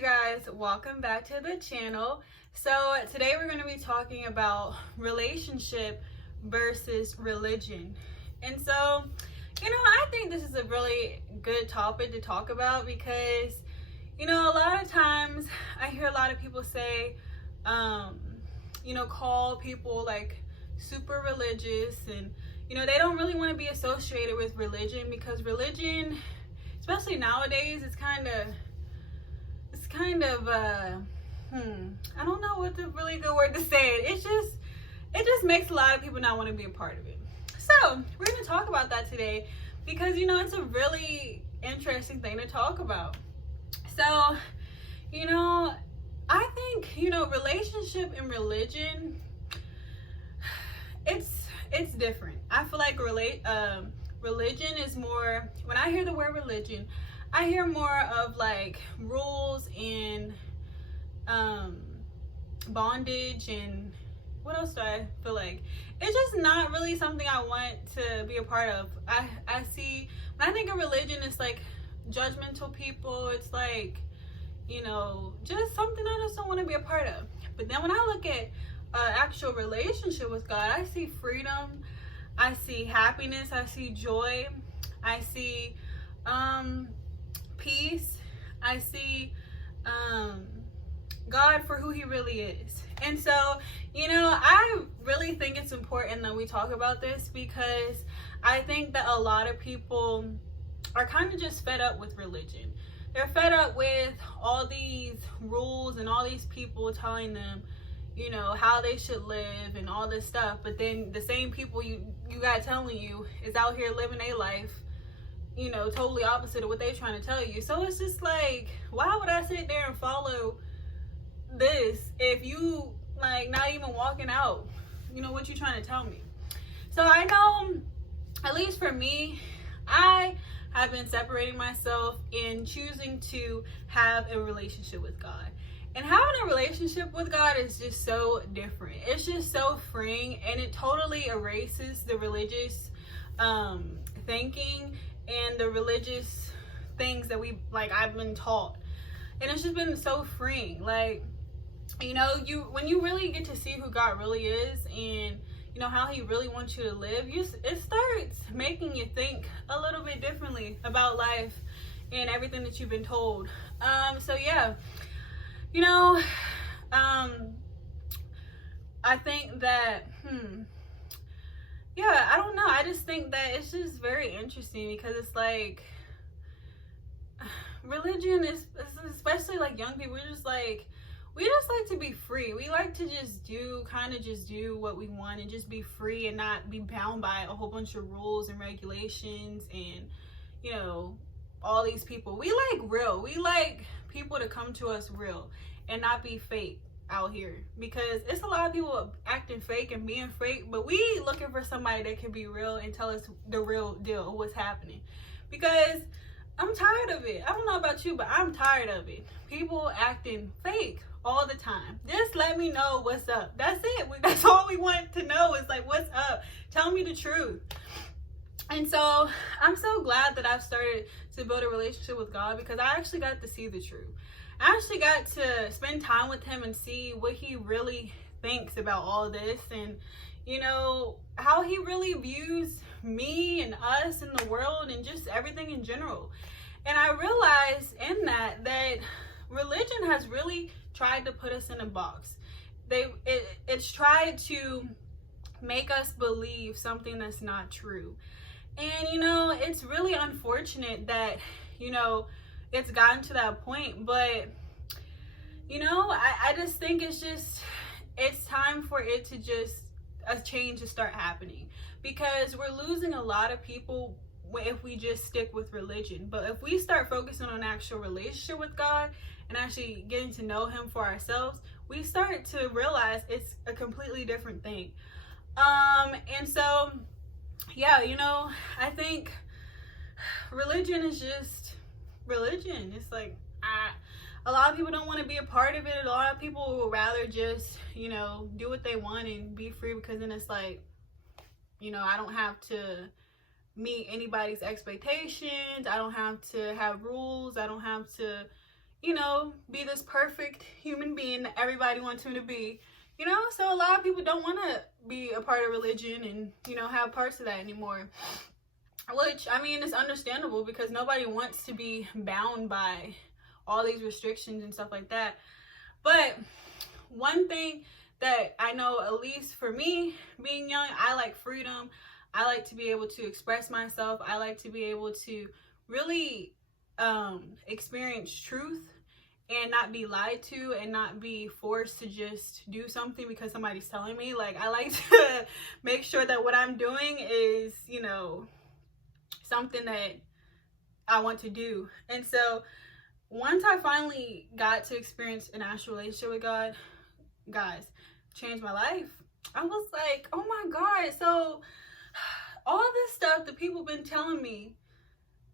Hey guys, welcome back to the channel. So today we're going to be talking about relationship versus religion. And so, I think this is a really good topic to talk about because, a lot of times I hear a lot of people say, call people like super religious and, they don't really want to be associated with religion because religion, especially nowadays, it's kind of I don't know what the really good word to say. It just makes a lot of people not want to be a part of it. So we're going to talk about that today because it's a really interesting thing to talk about. So I think relationship and religion, it's different. I feel like religion is more, when I hear the word religion, I hear more of like rules and bondage, and what else do I feel like? It's just not really something I want to be a part of. I see, when I think of religion, it's like judgmental people. It's like, just something I just don't want to be a part of. But then when I look at actual relationship with God, I see freedom, I see happiness, I see joy, I see peace, I see God for who he really is. And so, I really think it's important that we talk about this because I think that a lot of people are kind of just fed up with religion. They're fed up with all these rules and all these people telling them, how they should live and all this stuff. But then the same people you got telling you is out here living their life, totally opposite of what they're trying to tell you. So it's just like, why would I sit there and follow this if you like not even walking out, what you trying to tell me? So I know, at least for me, I have been separating myself and choosing to have a relationship with God. And having a relationship with God is just so different. It's just so freeing, and it totally erases the religious thinking and the religious things that I've been taught. And it's just been so freeing. Like, when you really get to see who God really is and how he really wants you to live, it starts making you think a little bit differently about life and everything that you've been told. So yeah, I think that I don't know, I just think that it's just very interesting because it's like religion is, especially like young people, we just like to be free. We like to just do what we want and just be free and not be bound by a whole bunch of rules and regulations and, all these people. We like real. We like people to come to us real and not be fake out here, because it's a lot of people acting fake and being fake, but we looking for somebody that can be real and tell us the real deal of what's happening, because I'm tired of it. I don't know about you, but I'm tired of it. People acting fake all the time. Just let me know what's up. That's it. That's all we want to know is like, what's up? Tell me the truth. And so I'm so glad that I've started to build a relationship with God, because I actually got to see the truth. I actually got to spend time with him and see what he really thinks about all this, and how he really views me and us and the world and just everything in general. And I realized in that religion has really tried to put us in a box. It's tried to make us believe something that's not true. And it's really unfortunate that it's gotten to that point. But I just think it's time for it to just a change to start happening, because we're losing a lot of people if we just stick with religion. But if we start focusing on actual relationship with God and actually getting to know him for ourselves, we start to realize it's a completely different thing. And so yeah, I think religion is just religion. It's like, a lot of people don't want to be a part of it. A lot of people will rather just do what they want and be free, because then it's like, I don't have to meet anybody's expectations. I don't have to have rules. I don't have to you know, be this perfect human being that everybody wants him to be. You know, so a lot of people don't want to be a part of religion and, you know, have parts of that anymore. Which, I mean, is understandable because nobody wants to be bound by all these restrictions and stuff like that. But one thing that I know, at least for me, being young, I like freedom. I like to be able to express myself. I like to be able to really experience truth and not be lied to and not be forced to just do something because somebody's telling me. Like, I like to make sure that what I'm doing is, you know, something that I want to do. And so once I finally got to experience an actual relationship with God, guys, changed my life. I was like, oh my God. So all this stuff that people been telling me,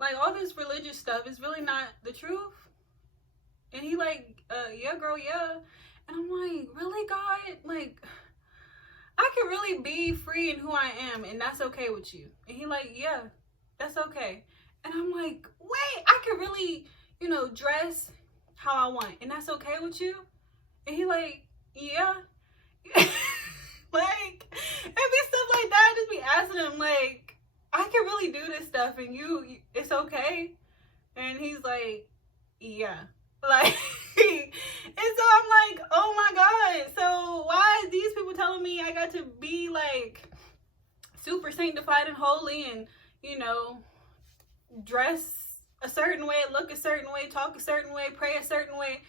like all this religious stuff, is really not the truth. And he like, yeah, girl, yeah. And I'm like, really, God? Like, I can really be free in who I am, and that's okay with you. And he like, yeah, that's okay. And I'm like, wait, I can really, you know, dress how I want, and that's okay with you? And he like, yeah. Like, it'd be stuff like that. I'd just be asking him, like, I can really do this stuff, and it's okay? And he's like, yeah. Like, and so I'm like, oh my God. So why is these people telling me I got to be like super sanctified and holy and, you know, dress a certain way, look a certain way, talk a certain way, pray a certain way,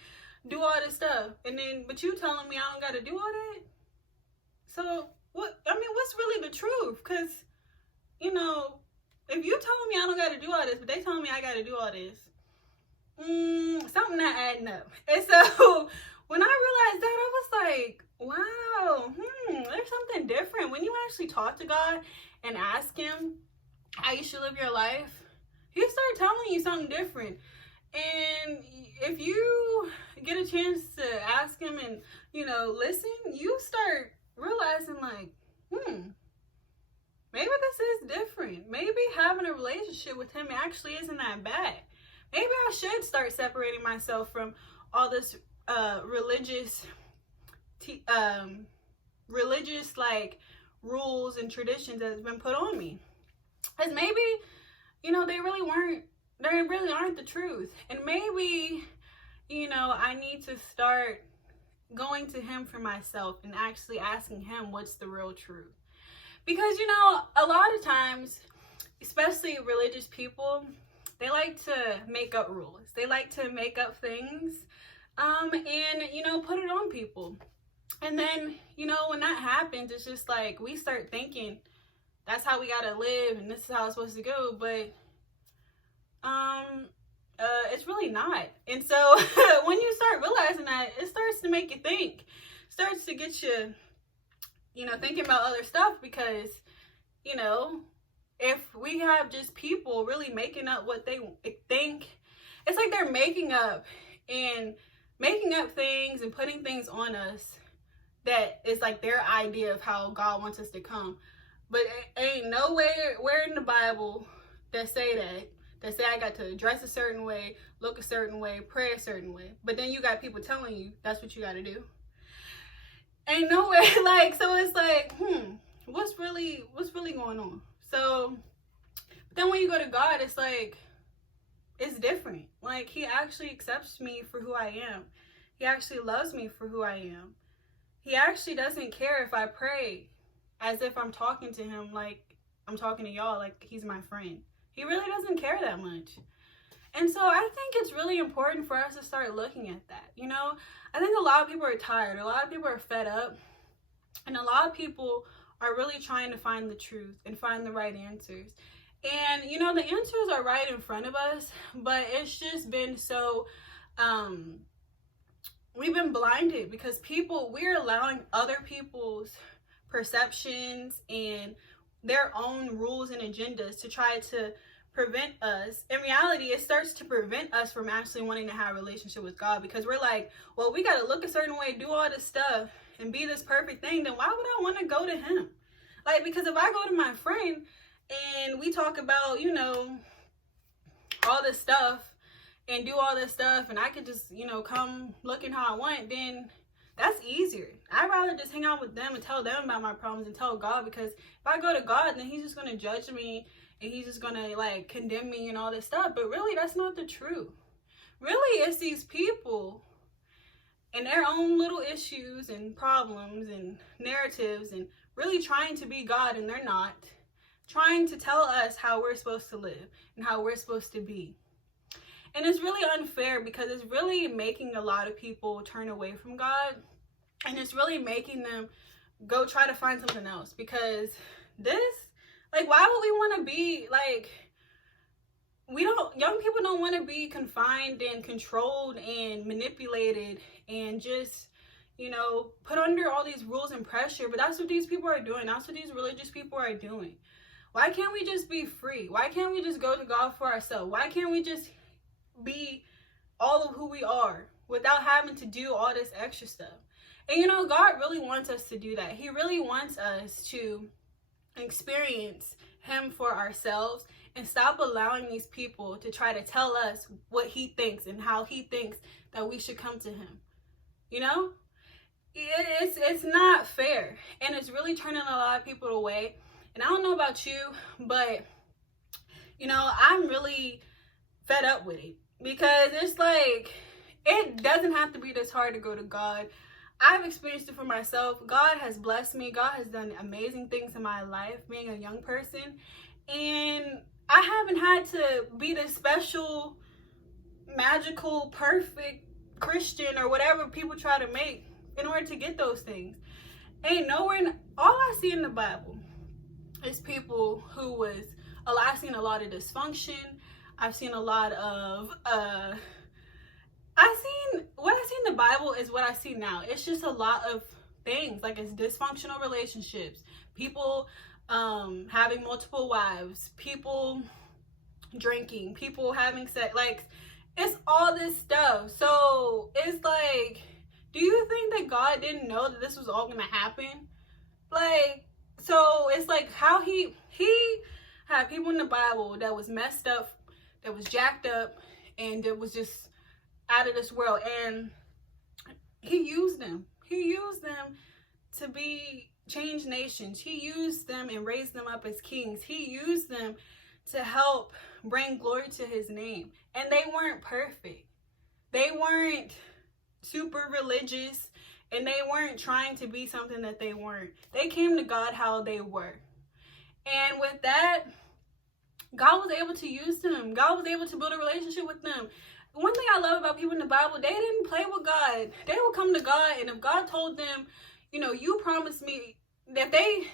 do all this stuff, and then but you telling me I don't got to do all that? So what? I mean, what's really the truth? Because, you know, if you telling me I don't got to do all this, but they telling me I got to do all this, something not adding up. And so when I realized that, I was like, wow, there's something different. When you actually talk to God and ask him how you should live your life, he'll start telling you something different. And if you get a chance to ask him and, you know, listen, you start realizing like, maybe this is different. Maybe having a relationship with him actually isn't that bad. Maybe I should start separating myself from all this religious like rules and traditions that has been put on me. Because maybe, you know, they really aren't the truth. And maybe, you know, I need to start going to him for myself and actually asking him what's the real truth. Because, you know, a lot of times, especially religious people, they like to make up rules. They like to make up things and, you know, put it on people. And then, you know, when that happens, it's just like we start thinking that's how we gotta live and this is how it's supposed to go. But it's really not. And so when you start realizing that, it starts to make you think. Starts to get you, you know, thinking about other stuff because, you know, if we have just people really making up what they think, it's like they're making up things and putting things on us that is like their idea of how God wants us to come. But ain't nowhere in the Bible that say I got to dress a certain way, look a certain way, pray a certain way. But then you got people telling you that's what you got to do. Ain't nowhere like, so it's like, what's really going on? So then when you go to God, it's like, it's different. Like, he actually accepts me for who I am. He actually loves me for who I am. He actually doesn't care if I pray as if I'm talking to him like I'm talking to y'all, like he's my friend. He really doesn't care that much. And so I think it's really important for us to start looking at that. You know, I think a lot of people are tired. A lot of people are fed up. And a lot of people are really trying to find the truth and find the right answers. And, you know, the answers are right in front of us, but it's just been so, we've been blinded because we're allowing other people's perceptions and their own rules and agendas to try to prevent us. In reality, it starts to prevent us from actually wanting to have a relationship with God because we're like, well, we got to look a certain way, do all this stuff and be this perfect thing. Then why would I want to go to him? Like, because if I go to my friend and we talk about, you know, all this stuff and do all this stuff, and I could just, you know, come looking how I want, then that's easier. I'd rather just hang out with them and tell them about my problems and tell God, because if I go to God, then he's just going to judge me and he's just going to like condemn me and all this stuff. But really, that's not the truth. Really, it's these people and their own little issues and problems and narratives and really trying to be God, and they're not. Trying to tell us how we're supposed to live and how we're supposed to be. And it's really unfair, because it's really making a lot of people turn away from God. And it's really making them go try to find something else. Because this, like, why would we want to be, like, young people don't want to be confined and controlled and manipulated and just, you know, put under all these rules and pressure. But that's what these people are doing. That's what these religious people are doing. Why can't we just be free? Why can't we just go to God for ourselves? Why can't we just be all of who we are without having to do all this extra stuff? And you know, God really wants us to do that. He really wants us to experience him for ourselves and stop allowing these people to try to tell us what he thinks and how he thinks that we should come to him. You know, it's not fair, and it's really turning a lot of people away. And I don't know about you, but you know, I'm really fed up with it, because it's like, it doesn't have to be this hard to go to God. I've experienced it for myself. God has blessed me. God has done amazing things in my life being a young person, and I haven't had to be this special, magical, perfect Christian or whatever people try to make in order to get those things. Ain't nowhere in all I see in the Bible is people who was I've seen a lot of dysfunction. I've seen a lot of what I see in the Bible is what I see now. It's just a lot of things, like it's dysfunctional relationships, people having multiple wives, people drinking, people having sex, like it's all this stuff. So it's like, do you think that God didn't know that this was all gonna happen? Like, so it's like how he had people in the Bible that was messed up, that was jacked up, and that was just out of this world, and he used them to be change nations. He used them and raised them up as kings. He used them to help bring glory to his name. And they weren't perfect. They weren't super religious, and they weren't trying to be something that they weren't. They came to God how they were. And with that, God was able to use them. God was able to build a relationship with them. One thing I love about people in the Bible, they didn't play with God. They would come to God, and if God told them, you know, you promised me, that they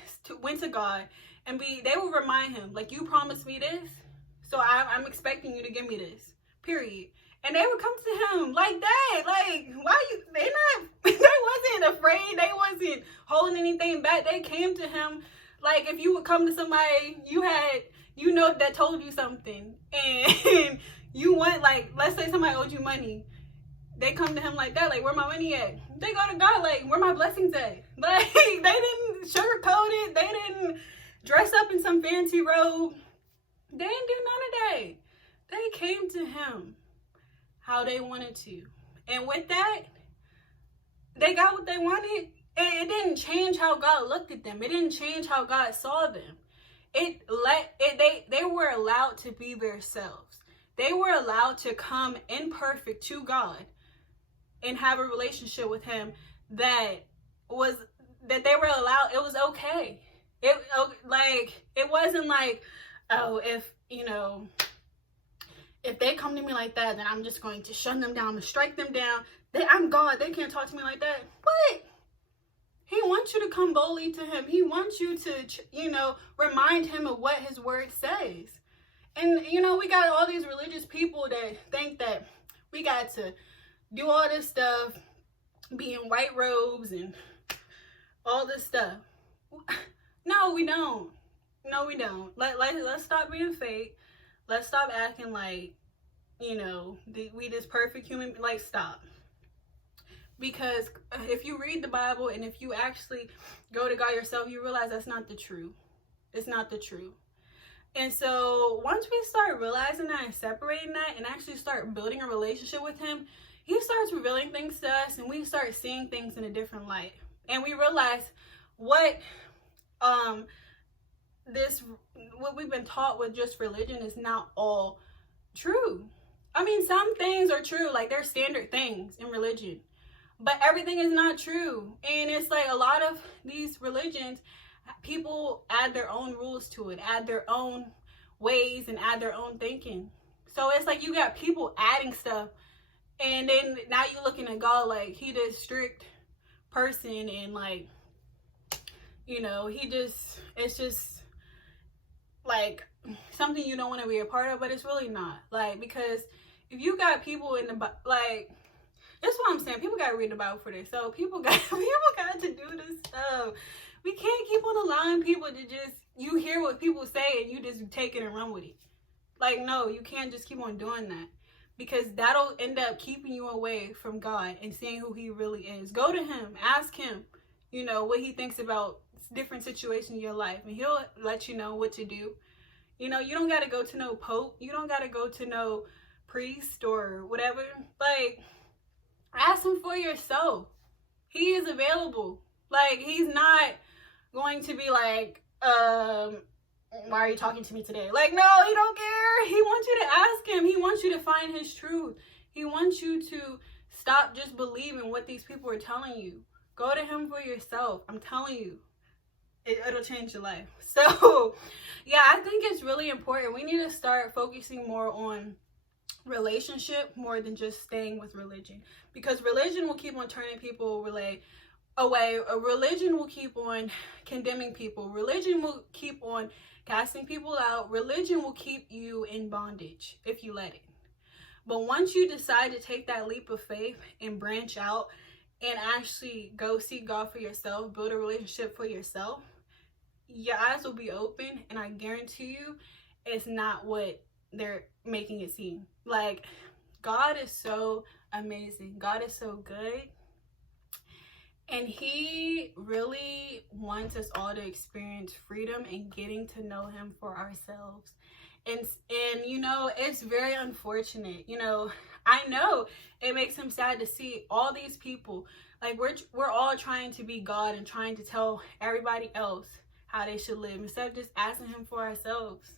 went to God and they would remind him, like, you promised me this, so I'm expecting you to give me this, period. And they would come to him like that. Like, they wasn't afraid. They wasn't holding anything back. They came to him. Like, if you would come to somebody that told you something, and you want, like, let's say somebody owed you money, they come to him like that, like, where my money at? They go to God like, where my blessings at? Like, they didn't sugarcoat it. They didn't dress up in some fancy robe. They didn't do none of that. They came to him how they wanted to, and with that, they got what they wanted. And it didn't change how God looked at them. It didn't change how God saw them. They were allowed to be themselves. They were allowed to come imperfect to God and have a relationship with him that they were allowed. It was okay. It wasn't like, oh, if they come to me like that, then I'm just going to shut them down and strike them down. I'm God. They can't talk to me like that. What? He wants you to come boldly to him. He wants you to, remind him of what his word says. And, we got all these religious people that think that we got to do all this stuff, be in white robes and all this stuff. No, we don't. No, we don't. Let's stop being fake. Let's stop acting like, we this perfect human. Like, stop. Because if you read the Bible and if you actually go to God yourself, you realize that's not the truth. It's not the truth. And so once we start realizing that and separating that and actually start building a relationship with him, he starts revealing things to us, and we start seeing things in a different light. And we realize what what we've been taught with just religion is not all true. I mean, some things are true, like there's standard things in religion, but everything is not true. And it's like a lot of these religions, people add their own rules to it, add their own ways, and add their own thinking. So it's like you got people adding stuff, and then now you're looking at God like he this strict person, and like, you know, it's just like something you don't want to be a part of, but it's really not. Like, because if you got people in the, like, that's what I'm saying, people got to read the Bible for this. So people got to do this stuff. We can't keep on allowing people to just, you hear what people say and you just take it and run with it. Like, no, you can't just keep on doing that, because that'll end up keeping you away from God and seeing who he really is. Go to him, ask him, you know, what he thinks about different situations in your life, and he'll let you know what to do. You know, you don't got to go to no pope. You don't got to go to no priest or whatever. Like, ask him for yourself. He is available. Like, he's not going to be like, why are you talking to me today? Like, no, he don't care. He wants you to ask him. He wants you to find his truth. He wants you to stop just believing what these people are telling you. Go to him for yourself. I'm telling you, it'll change your life. So, yeah, I think it's really important. We need to start focusing more on relationship more than just staying with religion, because religion will keep on turning people away. Religion will keep on condemning people. Religion will keep on casting people out. Religion will keep you in bondage if you let it. But once you decide to take that leap of faith and branch out and actually go seek God for yourself, build a relationship for yourself, your eyes will be open, and I guarantee you it's not what they're making it seem. Like, God is so amazing. God is so good. And he really wants us all to experience freedom and getting to know him for ourselves. And you know, it's very unfortunate. You know, I know it makes him sad to see all these people, like, we're all trying to be God and trying to tell everybody else how they should live instead of just asking him for ourselves.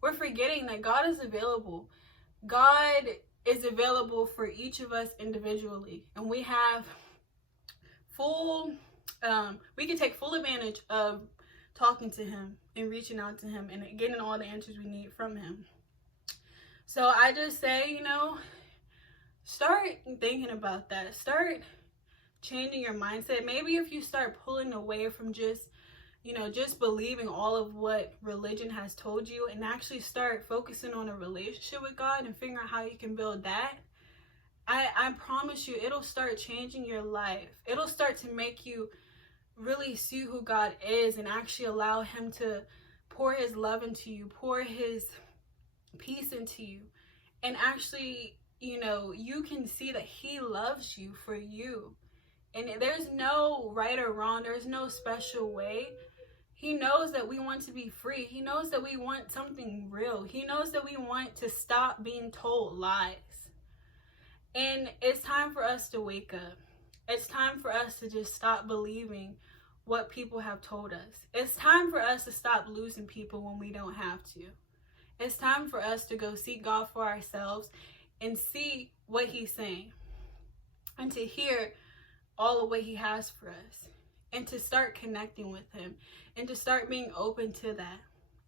We're forgetting that God is available. God is available for each of us individually, and we have we can take full advantage of talking to him and reaching out to him and getting all the answers we need from him. So I just say, you know, start thinking about that. Start changing your mindset. Maybe if you start pulling away from just, you know, just believing all of what religion has told you, and actually start focusing on a relationship with God and figuring out how you can build that, I promise you, it'll start changing your life. It'll start to make you really see who God is and actually allow him to pour his love into you, pour his peace into you. And actually, you know, you can see that he loves you for you. And there's no right or wrong. There's no special way. He knows that we want to be free. He knows that we want something real. He knows that we want to stop being told lies. And it's time for us to wake up. It's time for us to just stop believing what people have told us. It's time for us to stop losing people when we don't have to. It's time for us to go seek God for ourselves and see what he's saying, and to hear all of what he has for us, and to start connecting with him, and to start being open to that.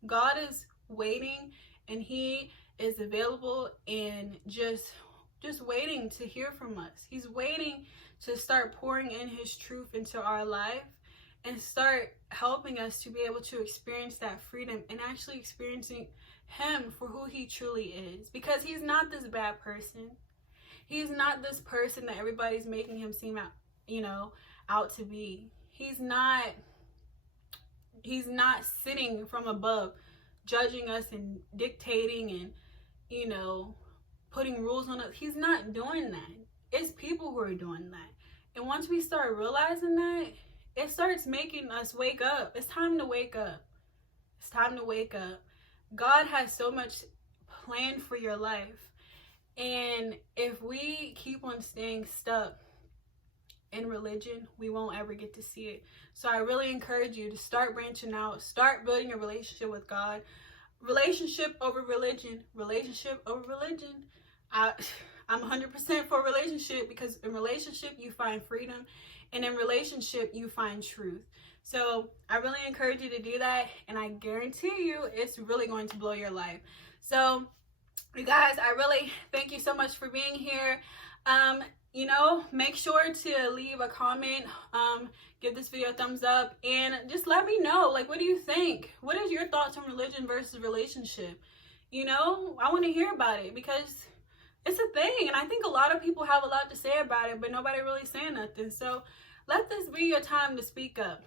God is waiting, and he is available, and just waiting to hear from us. He's waiting to start pouring in his truth into our life and start helping us to be able to experience that freedom and actually experiencing him for who he truly is. Because he's not this bad person. He's not this person that everybody's making him seem out, you know, out to be. He's not sitting from above judging us and dictating and, you know, putting rules on us. He's not doing that. It's people who are doing that. And once we start realizing that, it starts making us wake up. It's time to wake up. It's time to wake up. God has so much planned for your life. And if we keep on staying stuck in religion, we won't ever get to see it. So I really encourage you to start branching out, start building a relationship with God. Relationship over religion, relationship over religion. I'm 100% for relationship, because in relationship you find freedom, and in relationship you find truth. So I really encourage you to do that, and I guarantee you it's really going to blow your life. So you guys, I really thank you so much for being here. You know, make sure to leave a comment, give this video a thumbs up, and just let me know, like, what do you think? What is your thoughts on religion versus relationship? You know, I want to hear about it, because it's a thing, and I think a lot of people have a lot to say about it, but nobody really saying nothing. So let this be your time to speak up,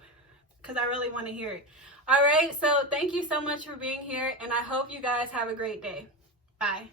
because I really want to hear it. All right, so thank you so much for being here, and I hope you guys have a great day. Bye.